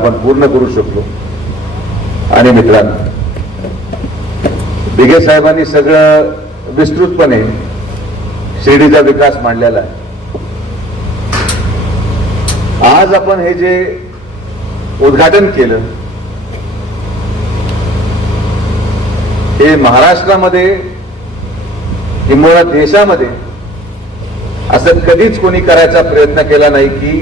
आपण पूर्ण करू शकलो. आणि मित्रांनो बिगे साहेबांनी सगळं विस्तृतपणे शिर्डीचा विकास मांडलेला आहे. आज आपण हे जे उद्घाटन केलं हे महाराष्ट्रामध्ये किंवा देशामध्ये असं कधीच कोणी करायचा प्रयत्न केला नाही की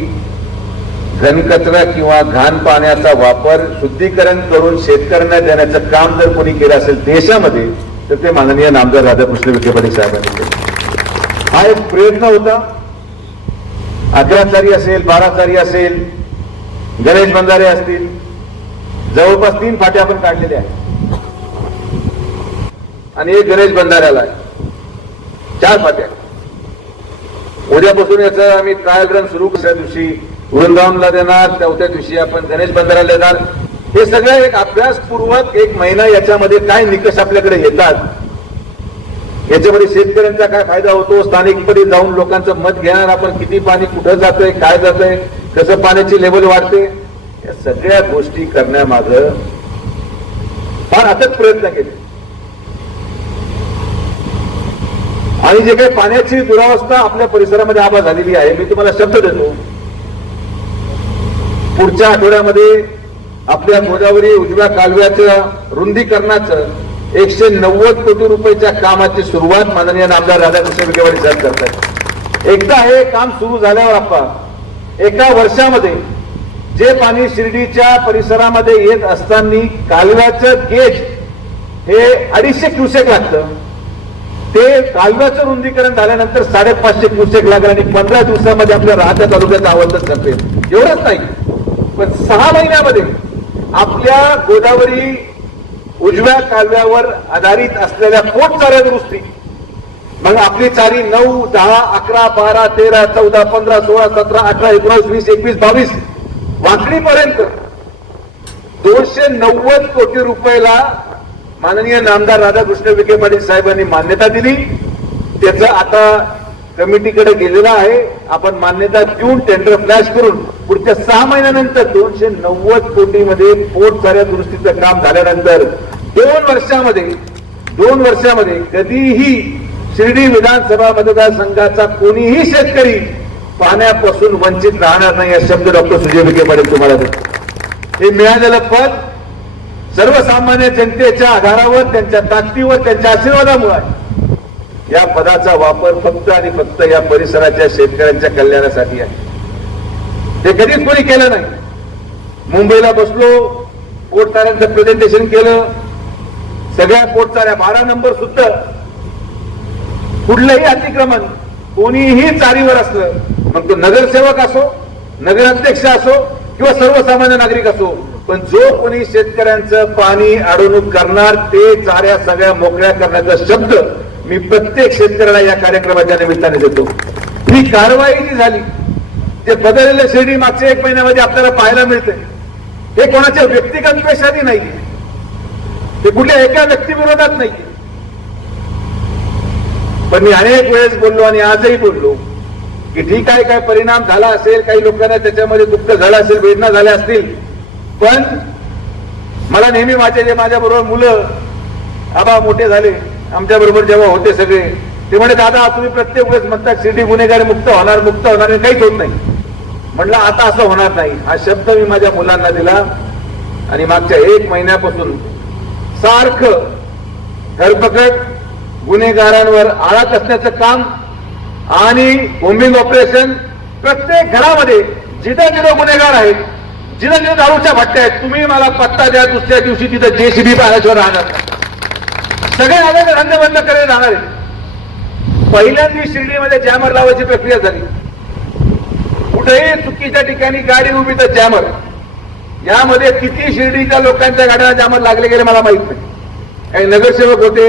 घनकचरा किंवा घाण पाण्याचा वापर शुद्धीकरण करून शेतकऱ्यांना देण्याचं काम जर कोणी केलं असेल देशामध्ये तर ते माननीय नामदार राधाकृष्ण विखे पाटील साहेबांनी केलं. हा एक प्रयत्न होता. अकराचारी असेल बाराचारी असेल गणेश बंधारे असतील जवळपास तीन फाट्या आपण काढलेल्या आहेत. आणि एक गणेश बंधाऱ्याला आहे. चार फाट्या. उद्यापासून याचा आम्ही ट्रायल रन सुरू दुसऱ्या दिवशी वृंदावनला देणार चौथ्या दिवशी आपण गणेश बंधाऱ्याला देणार. हे सगळं एक अभ्यासपूर्वक एक महिना याच्यामध्ये काय निकष आपल्याकडे येतात याच्यामध्ये शेतकऱ्यांचा काय फायदा होतो स्थानिकपणे जाऊन लोकांचं मत घेणार आपण किती पाणी कुठं जातंय काय जातंय कसं पाण्याची लेवल वाढते या सगळ्या गोष्टी करण्यामाग फार अथक प्रयत्न केले. आणि जे काही पाण्याची दुरावस्था आपल्या परिसरामध्ये आबा झालेली आहे मी तुम्हाला शब्द देतो. पुढच्या आठवड्यामध्ये आपल्या गोदावरी उजव्या कालव्याचं रुंदीकरणाचं एकशे नव्वद कोटी रुपयाच्या कामाची सुरुवात माननीय आमदार राधाकृष्ण विखेवाडी साहेब करतात एकदा हे काम सुरू झाल्यावर आपण एका वर्षामध्ये जे पाणी शिर्डीच्या परिसरामध्ये येत असताना कालव्याचं गेज हे अडीचशे क्युसेक लागतं. ते कालव्याचं रुंदीकरण झाल्यानंतर साडेपाचशे क्युसेक लागलं आणि पंधरा दिवसामध्ये आपल्या राहत्या तालुक्यात आवडत संपेल एवढंच नाही. पण सहा महिन्यामध्ये आपल्या गोदावरी उजव्या कालव्यावर आधारित असलेल्या पोटचाऱ्या दुरुस्ती. मग आपली चारी नऊ दहा अकरा बारा तेरा चौदा पंधरा सोळा सतरा अठरा एकोणीस वीस एकवीस बावीस वाकडीपर्यंत दोनशे नव्वद कोटी रुपयाला माननीय नामदार राधाकृष्ण विखे पाटील साहेबांनी मान्यता दिली. त्याचं आता कमिटीकडे गेलेला आहे आपण मान्यता देऊन टेंडर फ्लॅश करून पुढच्या सहा महिन्यानंतर दोनशे नव्वद कोटीमध्ये पोट साऱ्या दुरुस्तीचं काम झाल्यानंतर दोन वर्षामध्ये दोन वर्षामध्ये कधीही शिर्डी विधानसभा मतदारसंघाचा कोणीही शेतकरी पाण्यापासून वंचित राहणार नाही या शब्द डॉक्टर सुजय विखे पाटील तुम्हाला हे मिळालेलं पद सर्वसामान्य जनतेच्या आधारावर त्यांच्या ताकदीवर त्यांच्या आशीर्वादामुळे आहे. या पदाचा वापर फक्त आणि फक्त या परिसराच्या शेतकऱ्यांच्या कल्याणासाठी आहे. ते कधीच कोणी केलं नाही. मुंबईला बसलो पोटताऱ्यांचं प्रेझेंटेशन केलं. सगळ्या पोटचाऱ्या बारा नंबर सुद्धा कुठलंही अतिक्रमण कोणीही चारीवर असलं मग तो नगरसेवक असो नगराध्यक्ष असो किंवा सर्वसामान्य नागरिक असो पण जो कोणी शेतकऱ्यांचं पाणी अडवणूक करणार ते चाऱ्या सगळ्या मोकळ्या करण्याचा शब्द मी प्रत्येक शेतकऱ्याला या कार्यक्रमाच्या निमित्ताने देतो. ही कारवाई जी झाली ते बदललेले शिर्डी मागच्या एक महिन्यामध्ये आपल्याला पाहायला मिळते हे कोणाच्या व्यक्तिगत द्वेषाने नाही ते कुठल्या एका व्यक्तीविरोधात नाही पण मी अनेक वेळेस बोललो आणि आजही बोललो की ठीक आहे काय परिणाम झाला असेल काही लोकांना त्याच्यामध्ये दुःख झालं असेल वेदना झाल्या असतील पण मला नेहमी माझे जे माझ्या बरोबर मुलं आबा मोठे झाले. आमच्या बरोबर जेव्हा होते सगळे ते म्हणे दादा तुम्ही प्रत्येक वेळेस म्हणता शिर्डी गुन्हेगारी मुक्त होणार मुक्त होणार काहीच होत नाही. म्हटलं आता असं होणार नाही. हा शब्द मी माझ्या मुलांना दिला आणि मागच्या एक महिन्यापासून सारखं धरपकड गुन्हेगारांवर आळा असण्याचं काम आणि बोम्बिंग ऑपरेशन प्रत्येक घरामध्ये जिथं जिथं गुन्हेगार आहेत जिथं जिथं दारूच्या भट्ट्या आहेत तुम्ही मला पत्ता द्या दुसऱ्या दिवशी तिथं जेसीबी पाहिल्याशिवाय राहणार सगळे आले बंद करे राहणार पहिल्यांदा शिर्डीमध्ये जॅमर लावायची प्रक्रिया झाली. कुठेही चुकीच्या ठिकाणी गाडी उभी तर जॅमर यामध्ये किती शिर्डीच्या लोकांच्या गाड्यांना जॅमर लागले गेले मला माहीत नाही. काही नगरसेवक होते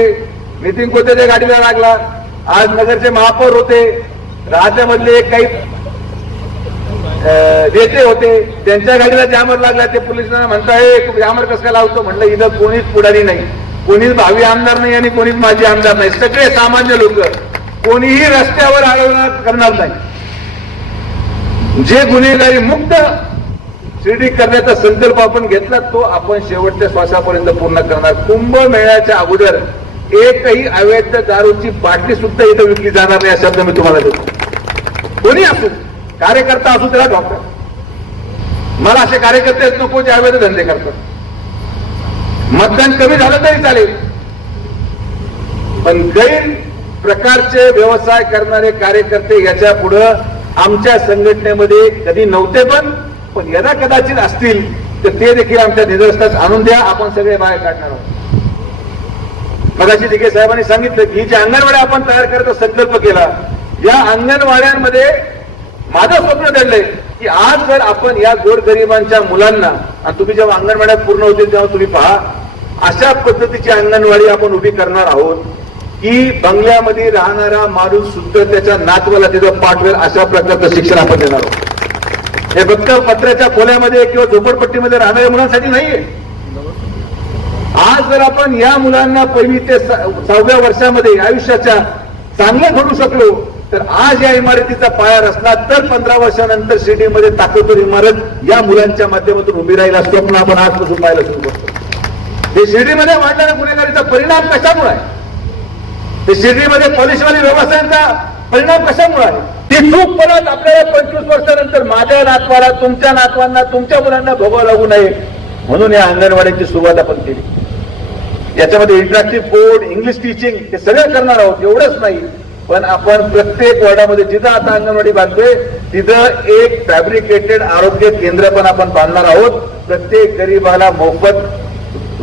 नितीन कोतेच्या गाडीला लागला आज नगरचे महापौर होते राज्यामधले काही नेते होते त्यांच्या गाडीला जॅमर लागला ते पोलिसांना म्हणताय जॅमर कसं काय लावतो? म्हणलं इथं कोणीच पुढारी नाही. कोणीच भावी आमदार नाही आणि कोणीच माजी आमदार नाही. सगळे सामान्य लोक कोणीही रस्त्यावर अडवणार करणार नाही. जे गुन्हेगारी मुक्त शिर्डी करण्याचा संकल्प आपण घेतला तो आपण शेवटच्या श्वासापर्यंत पूर्ण करणार. कुंभमेळ्याच्या अगोदर एकही अवैध दारूची बाटली सुद्धा इथं विकली जाणार नाही शब्द मी तुम्हाला देतो. कोणी असू कार्यकर्ता असू त्याला डॉक्टर मला असे कार्यकर्ते नको जे अवैध धंदे करतात. मतदान कमी झालं तरी चालेल. पण गैर प्रकारचे व्यवसाय करणारे कार्यकर्ते याच्या पुढं आमच्या संघटनेमध्ये कधी नव्हते पण पण यदा कदाचित असतील तर ते देखील आमच्या निदर्शनास आणून द्या. आपण सगळे बाहेर काढणार आहोत. मगाशी दिघे साहेबांनी सांगितलं की जे अंगणवाड्या आपण तयार करायचा संकल्प केला. या अंगणवाड्यांमध्ये माझं स्वप्न दडलंय की आज जर आपण या गोरगरिबांच्या मुलांना आणि तुम्ही जेव्हा अंगणवाड्यात पूर्ण होतील तेव्हा तुम्ही पहा अशा पद्धतीची अंगणवाडी आपण उभी करणार आहोत की बंगल्यामध्ये राहणारा माणूस सुद्धा त्याच्या नातवाला तिथं पाठवेल अशा प्रकारचं शिक्षण आपण देणार आहोत. हे फक्त पत्र्याच्या खोल्यामध्ये किंवा झोपडपट्टीमध्ये राहणाऱ्या मुलांसाठी नाहीये. आज जर आपण या मुलांना पहिली ते सहाव्या वर्षामध्ये आयुष्याच्या चांगलं घडू शकलो तर आज या इमारतीचा पाया रचला तर पंधरा वर्षानंतर शिर्डीमध्ये ताकदवर इमारत या मुलांच्या माध्यमातून उभी राहील स्वप्न आपण आजपासून पाहायला सुरू करतो. हे शिर्डीमध्ये वाढणाऱ्या गुन्हेगारीचा परिणाम कशामुळे आहे? ते शिर्डीमध्ये पॉलिशवाली व्यवसायांचा परिणाम कशामुळे आहे? ती चूक परत आपल्याला पंचवीस वर्षानंतर माझ्या नातवाला तुमच्या नातवांना तुमच्या मुलांना भोगावं लागू नये म्हणून या अंगणवाड्याची सुरुवात आपण केली. याच्यामध्ये इंटरॅक्टिव्ह बोर्ड इंग्लिश टीचिंग हे सगळं करणार आहोत एवढंच नाही. पण आपण प्रत्येक वॉर्डामध्ये जिथं आता अंगणवाडी बांधतोय तिथं एक फॅब्रिकेटेड आरोग्य केंद्र पण आपण बांधणार आहोत. प्रत्येक गरीबाला मोफत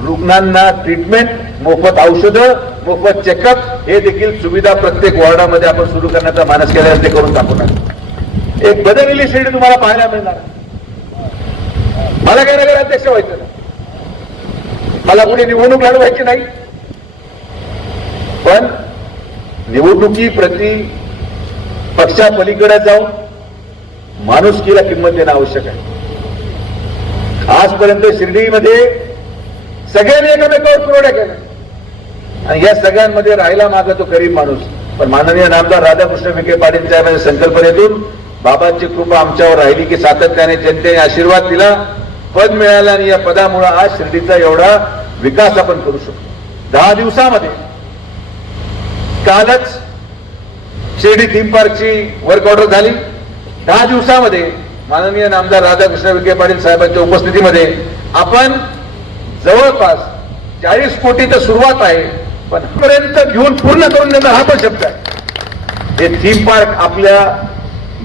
रुग्णांना ट्रीटमेंट मोफत औषधं मोफत चेकअप हे देखील सुविधा प्रत्येक वॉर्डामध्ये आपण सुरू करण्याचा मानस केला ते करून दाखवणार एक बदललेली श्रेणी तुम्हाला पाहायला मिळणार मला काय नगर अध्यक्ष व्हायचं मला कुठे निवडणूक लढवायची नाही. पण निवडणुकी प्रति पक्षा पलीकडे जाऊन माणुसकीला किंमत देणं आवश्यक आहे. आजपर्यंत शिर्डीमध्ये सगळ्यांनी एकमेकावर पुरवठा केला आणि या सगळ्यांमध्ये राहिला माझा तो गरीब माणूस. पण माननीय नामदार राधाकृष्ण विखे पाटील साहेबांच्या संकल्पनेतून बाबांची कृपा आमच्यावर राहिली की सातत्याने जनतेने आशीर्वाद दिला पद मिळालं आणि या पदामुळे आज शिर्डीचा एवढा विकास आपण करू शकतो. दहा दिवसामध्ये कालच शिर्डी थीम पार्कची वर्क ऑर्डर झाली. दहा दिवसामध्ये माननीय नामदार राधाकृष्ण विखे पाटील साहेबांच्या उपस्थितीमध्ये आपण जवळपास चाळीस कोटी तर सुरुवात आहे पण पर्यंत घेऊन पूर्ण करून देणार हा पण शब्द आहे. हे थीम पार्क आपल्या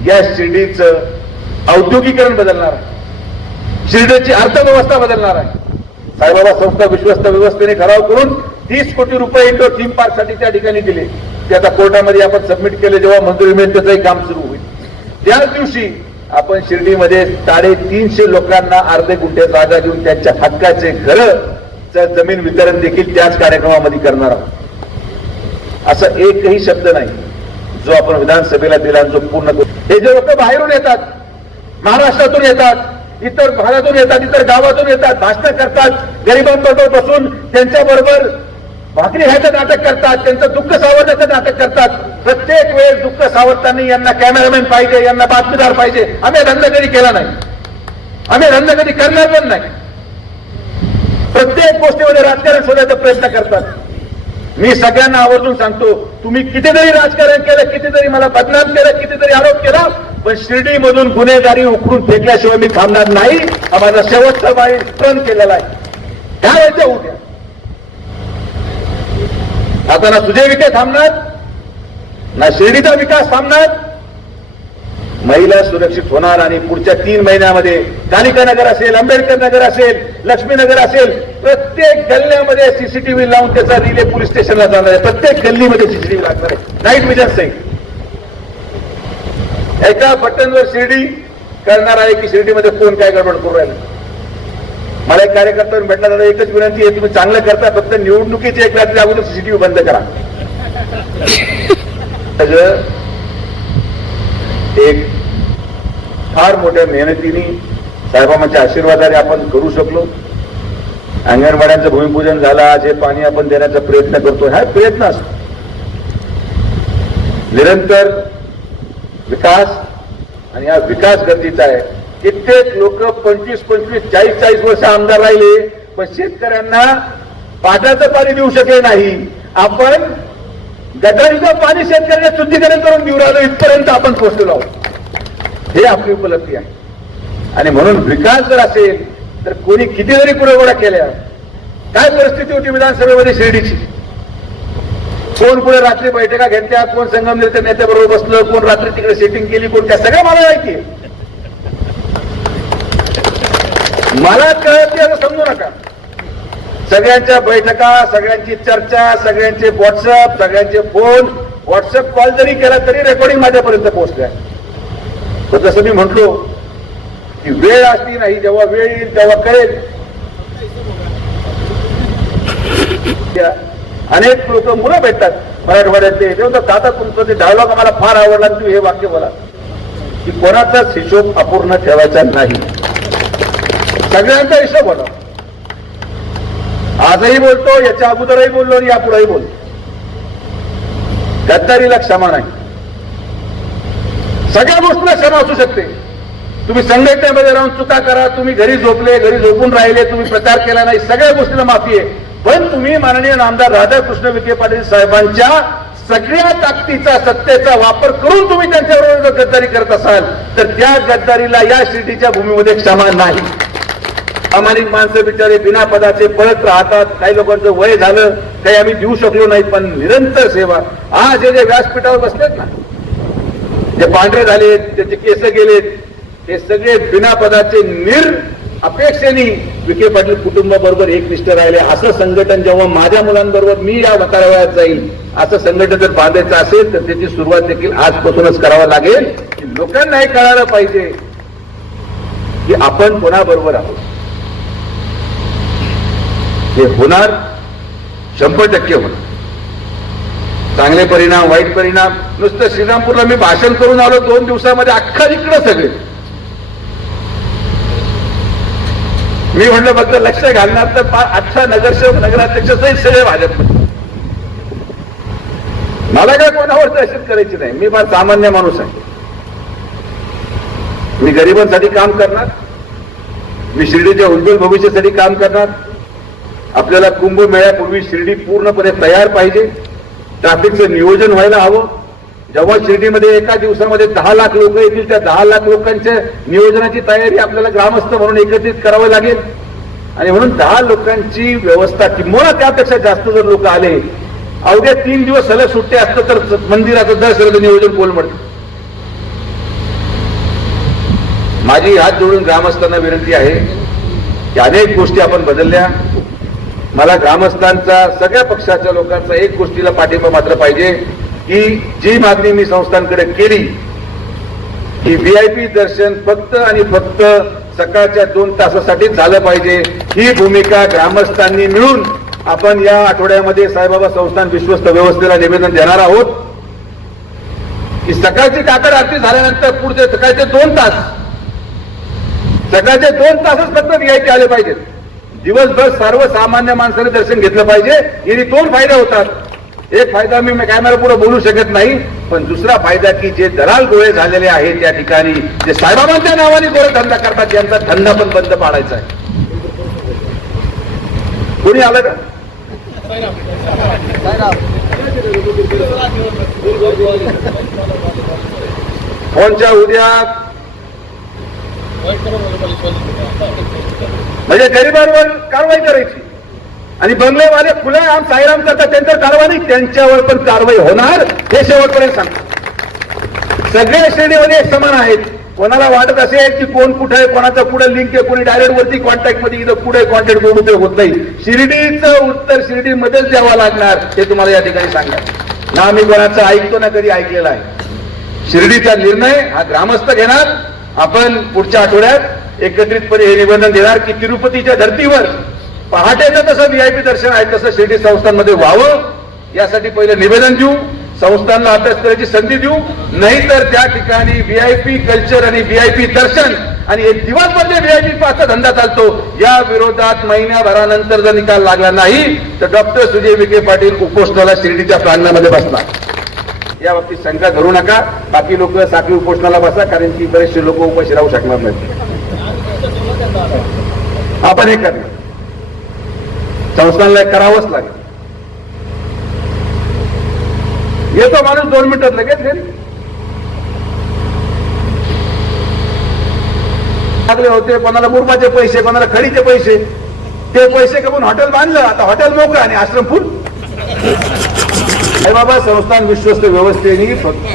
या शिर्डीचं औद्योगिकरण बदलणार आहे. शिर्डीची अर्थव्यवस्था बदलणार आहे. साईबाबा संस्था विश्वस्त व्यवस्थेने ठराव करून तीस कोटी रुपये इंडोर थीम पार्कसाठी त्या ठिकाणी दिले. ते आता कोर्टामध्ये आपण सबमिट केले जेव्हा मंजुरी मिळेल त्याचंही काम सुरू होईल. त्याच दिवशी आपण शिर्डीमध्ये साडेतीनशे लोकांना अर्धे गुंठे जागा देऊन त्यांच्या हक्काचे घर जमीन वितरण देखील त्याच कार्यक्रमामध्ये करणार आहोत. असा एकही शब्द नाही. जो आपण विधानसभेला दिला जो पूर्ण हे जे लोक बाहेरून येतात महाराष्ट्रातून येतात इतर भागातून येतात इतर गावातून येतात भाषण करतात गरिबांबरोबर बसून त्यांच्याबरोबर भाकरी ह्याचं नाटक करतात त्यांचं दुःख सावरण्याचं नाटक करतात. प्रत्येक वेळेस दुःख सावरताना यांना कॅमेरामॅन पाहिजे यांना बातमीदार पाहिजे. आम्ही धंदा कधी केला नाही. आम्ही धंदा कधी करणार पण नाही. प्रत्येक गोष्टीमध्ये राजकारण शोधायचा प्रयत्न करतात. मी सगळ्यांना आवर्जून सांगतो तुम्ही कितीतरी राजकारण केलं कितीतरी मला बदनाम केलं कितीतरी आरोप केला पण शिर्डीमधून गुन्हेगारी उकरून फेकल्याशिवाय मी थांबणार नाही. हा माझा शेवटचा बाई प्रण केलेला आहे. काय व्हायचं उद्या. आता ना तुझे विकास थांबणार ना शिर्डीचा विकास थांबणार. महिला सुरक्षित होणार आणि पुढच्या तीन महिन्यामध्ये कालिका नगर असेल आंबेडकर नगर असेल लक्ष्मीनगर असेल प्रत्येक गल्ल्यामध्ये सीसीटीव्ही लावून त्याचा रिले पोलीस स्टेशनला जाणार आहे. प्रत्येक गल्लीमध्ये सीसीटीव्ही लागणार आहे. नाईट विजन सिंग एका बटनवर शिर्डी करणार आहे की शिर्डीमध्ये कोण काय गडबड करू राहिला? मला एक कार्यकर्ता भेटला दादा एकच विनंती आहे तुम्ही चांगलं करता फक्त निवडणुकीची एक रात्री अगोदर सीसीटीव्ही बंद करा. एक फार मोठ्या मेहनतीने साहेबांच्या आशीर्वादाने आपण करू शकलो. अंगणवाड्यांचं भूमिपूजन झालं आज हे पाणी आपण देण्याचा प्रयत्न करतो हा प्रयत्न असतो. निरंतर विकास आणि हा विकास गरजेचा आहे. कित्येक लोक पंचवीस पंचवीस चाळीस चाळीस वर्ष आमदार राहिले. पण शेतकऱ्यांना पाटाचं पाणी देऊ शकले नाही. आपण गटारीचं पाणी शेतकऱ्यांना शुद्धीकरण करून देऊ राहिलो इथपर्यंत आपण पोहोचलेलो आहोत. हे आपली उपलब्धी आहे. आणि म्हणून विकास जर असेल तर कोणी किती जरी पुरवठा केल्या काय परिस्थिती होती विधानसभेमध्ये शिर्डीची? कोण पुढे रात्री बैठका घेतल्या कोण संगमनेरच्या नेत्याबरोबर बसलं कोण रात्री तिकडे सेटिंग केली कोण त्या सगळ्या मला माहिती आहे. मला कळत असं समजू नका. सगळ्यांच्या बैठका सगळ्यांची चर्चा सगळ्यांचे व्हॉट्सअप सगळ्यांचे फोन व्हॉट्सअप कॉल जरी केला तरी रेकॉर्डिंग माझ्यापर्यंत पोहोचल्या. तर जसं मी म्हटलो की वेळ असली नाही जेव्हा वेळ येईल तेव्हा कळेल. अनेक लोक मुलं भेटतात मराठवाड्यातले. ते म्हणतात दादा तुमचं ते डायलॉग आम्हाला फार आवडला आणि तुम्ही हे वाक्य बोला. की कोणाचाच हिशोब अपूर्ण ठेवायचा नाही. सगळ्यांचा हिशोब होता. आजही बोलतो याच्या अगोदरही बोललो आणि यापुढेही बोलतो गद्दारीला क्षमा नाही. सगळ्या गोष्टीला क्षमा असू शकते. तुम्ही संघटनेमध्ये राहून चुका करा तुम्ही घरी झोपले घरी झोपून राहिले तुम्ही प्रचार केला नाही सगळ्या गोष्टीला माफी आहे. पण तुम्ही माननीय नामदार राधाकृष्ण विखे पाटील साहेबांच्या सगळ्या ताकदीचा सत्तेचा वापर करून तुम्ही त्यांच्याबरोबर जर गद्दारी करत असाल तर त्या गद्दारीला या शिर्डीच्या भूमीमध्ये क्षमा नाही. प्रामाणिक माणसं बिचारे बिना पदाचे पळत राहतात. काही लोकांचं वय झालं काही आम्ही देऊ शकलो नाही पण निरंतर सेवा. आज हे जे व्यासपीठावर बसलेत ना जे पांढरे झालेत त्याचे केस गेलेत हे सगळे बिना पदाचे निर अपेक्षेने विखे पाटील कुटुंबाबरोबर एकनिष्ठ राहिले. असं संघटन जेव्हा माझ्या मुलांबरोबर मी या वयात जाईल असं संघटन जर बांधायचं असेल तर त्याची सुरुवात देखील आजपासूनच करावं लागेल. की लोकांना हे कळायला पाहिजे की आपण कोणाबरोबर आहोत. हे होणार शंभर टक्के होणार. चांगले परिणाम वाईट परिणाम नुसतं श्रीरामपूरला मी भाषण करून आलो दोन दिवसामध्ये अख्खा इकडं सगळे. मी म्हणलं फक्त लक्ष घालणार तर पा- अख्खा नगरसेवक नगराध्यक्ष सगळे भाजप मला काय कोणावर दहशत करायची नाही. मी फार सामान्य माणूस आहे. मी गरिबांसाठी काम करणार. मी शिर्डीच्या उज्ज्वल भविष्यासाठी काम करणार. आपल्याला कुंभमेळ्यापूर्वी शिर्डी पूर्णपणे तयार पाहिजे. ट्रॅफिकचं नियोजन व्हायला हवं. जेव्हा शिर्डीमध्ये एका दिवसामध्ये दहा लाख लोक येतील त्या दहा लाख लोकांच्या नियोजनाची तयारी आपल्याला ग्रामस्थ म्हणून एकत्रित करावं लागेल. आणि म्हणून दहा लोकांची व्यवस्था किंवा त्यापेक्षा जास्त जर लोक आले अवघ्या तीन दिवस सलग सुट्टे असतं तर मंदिराचं दर सगळं नियोजन कोलमडतं माझी हात जोडून ग्रामस्थांना विनंती आहे की अनेक गोष्टी आपण बदलल्या. मला ग्रामस्थांचा सगळ्या पक्षाच्या लोकांचा एक गोष्टीला पाठिंबा मात्र पाहिजे की जी मागणी मी संस्थांकडे केली की व्हीआयपी दर्शन फक्त आणि फक्त सकाळच्या दोन तासासाठी झालं पाहिजे ही भूमिका ग्रामस्थांनी मिळून आपण या आठवड्यामध्ये साईबाबा संस्थान विश्वस्त व्यवस्थेला निवेदन देणार आहोत की सकाळची काकड आरती झाल्यानंतर पुढचे सकाळचे दोन तास सकाळचे दोन तासच फक्त व्हीआयपी आले पाहिजेत. दिवसभर सर्वसामान्य माणसाने दर्शन घेतलं पाहिजे. याने दोन फायदे होतात. एक फायदा मी कॅमेरा पुढे बोलू शकत नाही पण दुसरा फायदा की जे दलाल गोळे झालेले आहेत त्या ठिकाणी जे साहेबाबांच्या नावाने गोळे धंदा करतात त्यांचा धंदा पण बंद पाडायचा आहे. कोणी आलं का? फोनच्या उद्या म्हणजे गरीबांवर कारवाई करायची. आणि बंगलेवाले खुले आम साईराम करतात त्यांच्यावर कारवाई नाही त्यांच्यावर पण कारवाई होणार हे शेवटपर्यंत सांगतात सगळे श्रेणीमध्ये समान आहेत. कोणाला वाटत असेल की कोण कुठं आहे कोणाचा पुढे लिंक आहे कोणी डायरेक्ट वरती कॉन्टॅक्टमध्ये इथं कुठे कॉन्टॅक्ट करून ते होत नाही. शिर्डीचं उत्तर शिर्डीमध्येच द्यावं लागणार हे तुम्हाला या ठिकाणी सांगणार. ना आम्ही कोणाचं ऐकतो ना कधी ऐकलेलं आहे. शिर्डीचा निर्णय हा ग्रामस्थ घेणार आपण पुढच्या आठवड्यात एकत्रितपणे हे निवेदन देणार की तिरुपतीच्या धर्तीवर पहाटेचं तसं व्हीआयपी दर्शन आहे तसं शिर्डी संस्थांमध्ये व्हावं यासाठी पहिलं निवेदन देऊ संस्थांना अभ्यास करायची संधी देऊ नाहीतर त्या ठिकाणी व्हीआयपी कल्चर आणि व्हीआयपी दर्शन आणि एक दिवसभर जे व्हीआयपी पाचा धंदा चालतो या विरोधात महिन्याभरानंतर जर निकाल लागला नाही तर डॉक्टर सुजय विखे पाटील उपोषणाला शिर्डीच्या प्रांगणामध्ये बसणार. या बाबतीत शंका धरू नका. बाकी लोक साखळी उपोषणाला बसा कारण की बरेचसे लोक उपाशी राहू शकणार नाहीत. आपण हे करणार संस्थांना करावंच लागेल. येतो माणूस दोन मिनिटात लगेच घरी. लागले होते कोणाला मुरमाचे पैसे कोणाला खडीचे पैसे. ते पैसे कमवून हॉटेल बांधलं. आता हॉटेल मोकळं आणि आश्रम फुल अरे बाबा संस्थान विश्वस्त व्यवस्थेने फक्त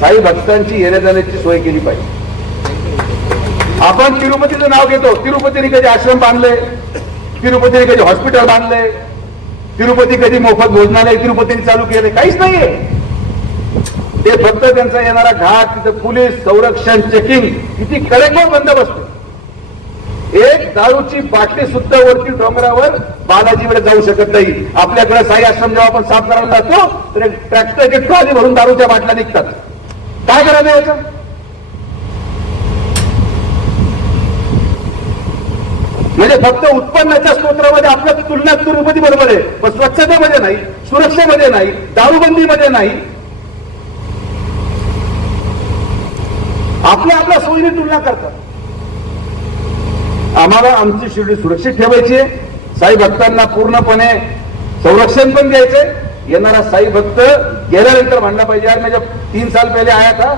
काही भक्तांची येण्या जाण्याची सोय केली पाहिजे. आपण तिरुपतीचं नाव घेतो. तिरुपतीने कधी आश्रम बांधले? तिरुपतीने कधी हॉस्पिटल बांधले? तिरुपती कधी मोफत भोजनालय तिरुपतीने चालू केले? काहीच नाहीये. ते फक्त त्यांचा येणारा घाट तिथं पोलीस संरक्षण चेकिंग किती कडेकोर बंदोबस्त. एक दारूची बाटली सुद्धा वरती डोंगरावर बालाजीकडे जाऊ शकत नाही. आपल्याकडे साई आश्रम जेव्हा आपण साफ करायला जातो तर एक ट्रॅक्टरचे ट्रॉली भरून दारूच्या बाटल्या निघतात. काय करायचं याचं म्हणजे फक्त उत्पन्नाच्या स्तोत्रामध्ये आपल्या तुलना तिरुपती बरोबर आहे पण स्वच्छतेमध्ये नाही सुरक्षेमध्ये नाही दारूबंदीमध्ये नाही. आपल्या आपल्या सोयीने तुलना करतात. आम्हाला आमची शिर्डी सुरक्षित ठेवायची आहे. साई भक्तांना पूर्णपणे संरक्षण पण द्यायचंय. येणारा साई भक्त गेल्यानंतर म्हणला पाहिजे. यार म्हणजे तीन साल पहले आया था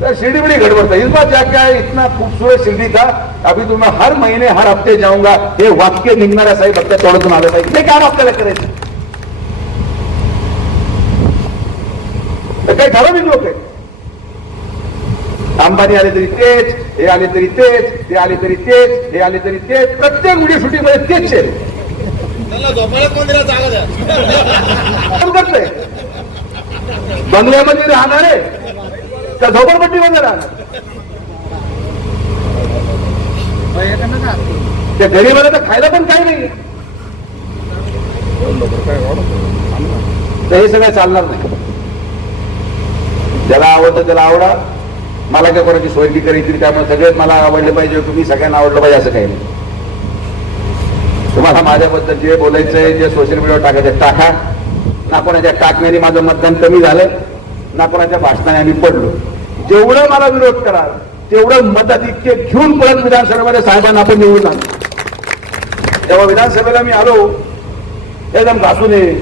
तर शिर्डी बड़ी गड़बड़ इस बार जाके आया इतना खूबसूरत शिर्डी था अभी तो हर महीने हर हफ्ते जाऊंगा. हे वाक्य निघणाऱ्या साई भक्त तोडतून आलं पाहिजे. ते काम आपल्याला करायचं काही ठराविक लोक आहेत. अंबानी आले तरी तेच हे आले तरी तेच ते आले तरी तेच हे आले तरी तेच. प्रत्येक व्हिडिओ शूटिंगमध्ये तेच आहे. बंगल्यामध्ये राहणार आहे. का झोपडपट्टीमध्ये राहणार त्या गरीबाला तर खायला पण काही नाही. तर हे सगळं चालणार नाही. ज्याला आवडतं त्याला आवडा. मला काय कोणाची सोयगी करायची त्यामुळे सगळेच मला आवडले पाहिजे तुम्ही सगळ्यांना आवडलं पाहिजे असं काही नाही. तुम्हाला माझ्याबद्दल जे बोलायचंय जे सोशल मीडियावर टाकायचं टाका. ना कोणाच्या टाकण्याने माझं मतदान कमी झालं ना कोणाच्या भाषणाने आम्ही पडलो. जेवढं मला विरोध कराल तेवढं मताधिक्य घेऊन परत विधानसभेमध्ये साहेबांना आपण निवडून आणू. तेव्हा विधानसभेला मी आलो एकदम घासून ये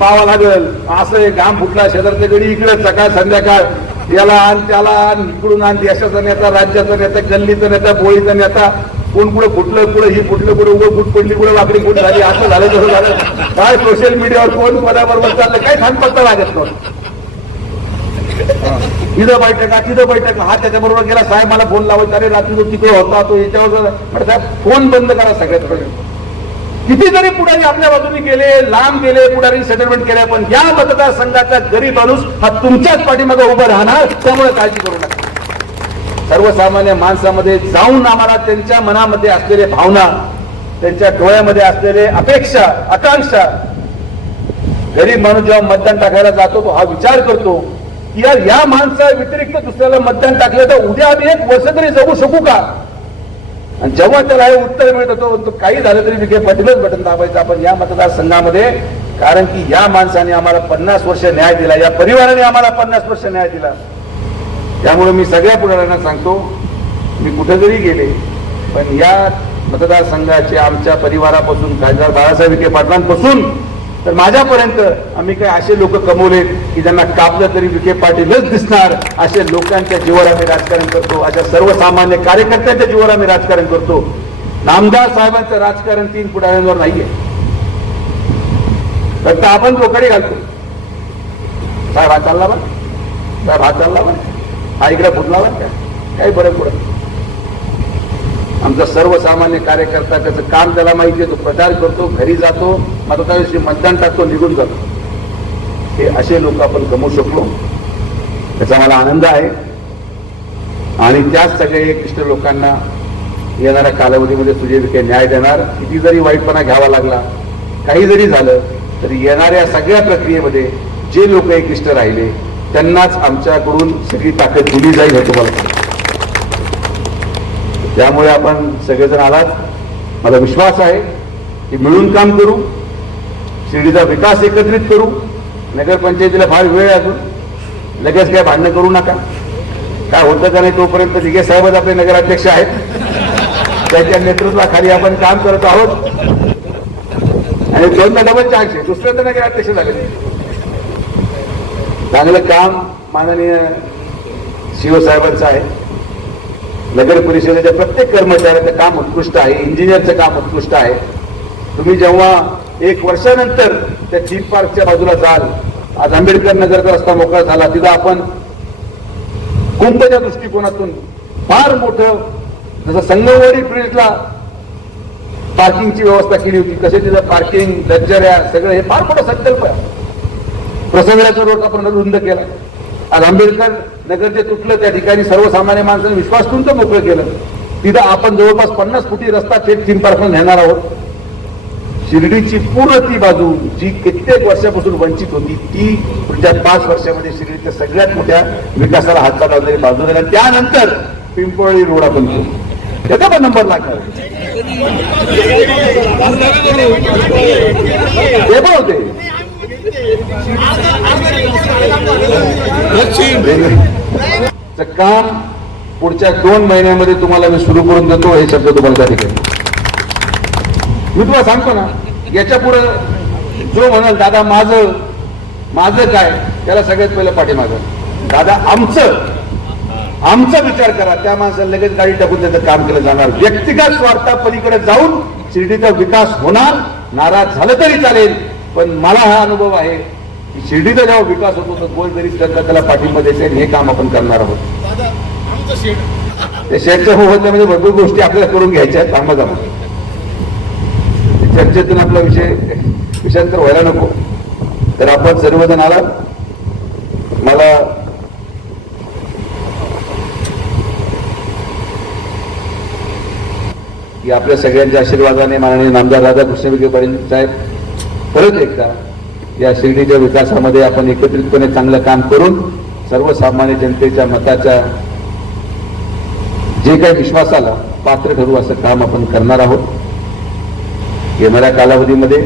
पावा लागल असं आहे, घाम फुटला शेजारच्या गडी इकडे सकाळ संध्याकाळ याला आण त्याला आण इकडून आण देशाचा नेता राज्याचा नेता गल्लीचा नेता बोळीचा नेता. कोण कुठं फुटलं कुठं ही फुटलं कुठं उघड फुट पडली कुठं वाकडी फुट झाली असं झालं तसं झालं. काय सोशल मीडियावर कोण पदाबरोबर चाललं काय सांग पत्ता लागत तिथं इथं बैठक हा तिथं बैठक हा त्याच्याबरोबर गेला साहेब मला फोन लावायचा अरे रात्री तो तिकडे होता तो याच्यावर साहेब फोन बंद करा सगळ्यात कितीतरी पुढारी आपल्या बाजूने गेले लांब गेले पुढारी सेटलमेंट केले पण या मतदारसंघाचा गरीब माणूस हा तुमच्याच पाठीमागे उभा राहणार त्यामुळे काळजी करू नका. सर्वसामान्य माणसामध्ये जाऊन आम्हाला त्यांच्या मनामध्ये असलेले भावना त्यांच्या डोळ्यामध्ये असलेले अपेक्षा आकांक्षा गरीब माणूस जेव्हा मतदान टाकायला जातो तो हा विचार करतो की यार या माणसा व्यतिरिक्त दुसऱ्याला मतदान टाकलं तर उद्या आम्ही एक वर्ष तरी जगू शकू का? आणि जेव्हा त्याला हे उत्तर मिळत होतो तो काही झालं तरी विखे पाटीलच बटन दाबायचं. आपण या मतदारसंघामध्ये कारण की या माणसाने आम्हाला पन्नास वर्ष न्याय दिला या परिवाराने आम्हाला पन्नास वर्ष न्याय दिला. त्यामुळे मी सगळ्या पुढाऱ्यांना सांगतो मी कुठे जरी गेले पण या मतदारसंघाचे आमच्या परिवारापासून खासदार बाळासाहेब विखे पाटलांपासून तर माझ्यापर्यंत आम्ही काही असे लोक कमवले की ज्यांना कापलं तरी विखे पाटीलच दिसणार. असे लोकांच्या जीवावर आम्ही राजकारण करतो. अशा सर्वसामान्य कार्यकर्त्यांच्या जीवावर आम्ही राजकारण करतो. नामदार साहेबांचं राजकारण तीन पुढाऱ्यांवर नाहीये. फक्त आपण लोकडे घालतो. साहेब हात चालला बा साहेब हात चालला बा हा इकडे फुटला बा काय काही फरक पडत नाही. आमचा सर्वसामान्य कार्यकर्ता त्याचं काम त्याला माहिती आहे तो प्रचार करतो घरी जातो मतदाराशी मतदान टाकतो निघून जातो. हे असे लोक आपण गमवू शकलो. त्याचा मला आनंद आहे. आणि त्याच सगळे एकनिष्ठ लोकांना येणाऱ्या कालावधीमध्ये तुझे काही न्याय देणार. किती जरी वाईटपणा घ्यावा लागला काही जरी झालं तरी येणाऱ्या सगळ्या प्रक्रियेमध्ये जे लोक एकनिष्ठ राहिले त्यांनाच आमच्याकडून सगळी ताकद दिली जाईल हे तुम्हाला त्यामुळे आपण सगळेजण आलात. मला विश्वास आहे की मिळून काम करू शिर्डीचा विकास एकत्रित करू नगरपंचायतीला फार वेळ अजून. लगेच काय भांडणं करू नका. काय होतं का नाही तोपर्यंत दिघे साहेबच आपले नगराध्यक्ष आहेत. त्याच्या नेतृत्वाखाली आपण काम करत आहोत. आणि दोनदा डबल चान्स आहे. दुसऱ्यांदा तर अध्यक्ष झाले. चांगलं काम माननीय शिवसाहेबांचं आहे. नगर परिषदेच्या प्रत्येक कर्मचाऱ्याचं काम उत्कृष्ट आहे इंजिनियरचं काम उत्कृष्ट आहे. तुम्ही जेव्हा एक वर्षानंतर त्या थीम पार्कच्या बाजूला जाल आज आंबेडकर नगरचा रस्ता मोकळा झाला तिथं आपण कोणत्याच्या दृष्टिकोनातून फार मोठं जसं संगमवाडी ब्रिजला पार्किंगची व्यवस्था केली होती कसे तिथं पार्किंग लक्झऱ्या सगळं हे फार मोठा संकल्प आहे. प्रसंगाचा रोड आपण रुंद केला. आज आंबेडकर नगर जे तुटलं त्या ठिकाणी सर्वसामान्य माणसाने विश्वास तुमचं मोकळं केलं. तिथं आपण जवळपास पन्नास फुटी रस्ता थेट थीम नेणार आहोत. शिर्डीची पूर्ण ती बाजू जी कित्येक वर्षापासून वंचित होती ती पुढच्या पाच वर्षामध्ये शिर्डीच्या सगळ्यात मोठ्या विकासाला हातभार लावणारी बाजू झाल्या त्यानंतर पिंपळी रोड आपण करू त्याचा पण नंबर लागणार. ते पण होते. काम पुढच्या दोन महिन्यामध्ये तुम्हाला मी सुरू करून देतो हे शब्द तुम्हाला त्या ठिकाणी. मी तुला सांगतो ना याच्यापुढे जो म्हणाल दादा माझं माझं काय? त्याला सगळ्यात पहिलं पाठीमाग. दादा आमचं आमचा विचार करा. त्या माणसाला लगेच गाडी टाकून त्याचं काम केलं जाणार. व्यक्तिगत स्वार्था पलीकडे जाऊन शिर्डीचा विकास होणार नाराज झालं तरी चालेल पण मला हा अनुभव आहे. शिर्डीचा जेव्हा विकास होतो तर गोल जरी सरकार त्याला पाठिंबा द्यायचे हे काम आपण करणार आहोत. त्या शेअरच्या मोबदल्यामध्ये भरपूर गोष्टी आपल्याला करून घ्यायच्या आहेत थांबा थांबा चर्चेतून आपला विषय विषयांतर व्हायला नको. तर आपण सर्वजण आलात. मला की आपल्या सगळ्यांच्या आशीर्वादाने माननीय नामदार राधाकृष्ण विखे पाटील साहेब परत एकदा या शिर्डीच्या विकासामध्ये आपण एकत्रितपणे चांगलं काम करून सर्वसामान्य जनतेच्या मताच्या जे काही विश्वासाला पात्र ठरू असं काम आपण करणार आहोत. येणाऱ्या कालावधीमध्ये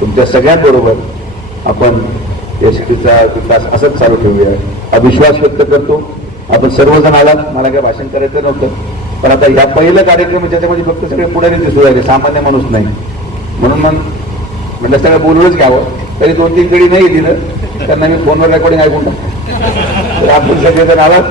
तुमच्या सगळ्यांबरोबर आपण या शिर्डीचा विकास असंच चालू ठेवूया. हा विश्वास व्यक्त करतो. आपण सर्वजण आलात. मला काय भाषण करायचं नव्हतं. पण आता या पहिलं कार्यक्रम ज्याच्यामध्ये फक्त सगळे पुढारी दिसू राहिले सामान्य माणूस नाही. म्हणून मग म्हटलं सगळं बोलूनच घ्यावं. तरी दोन तीन कडी नाही दिलं त्यांना मी फोनवर रेकॉर्डिंग ऐकून टाकतो. तर आपण सगळेजण आलात.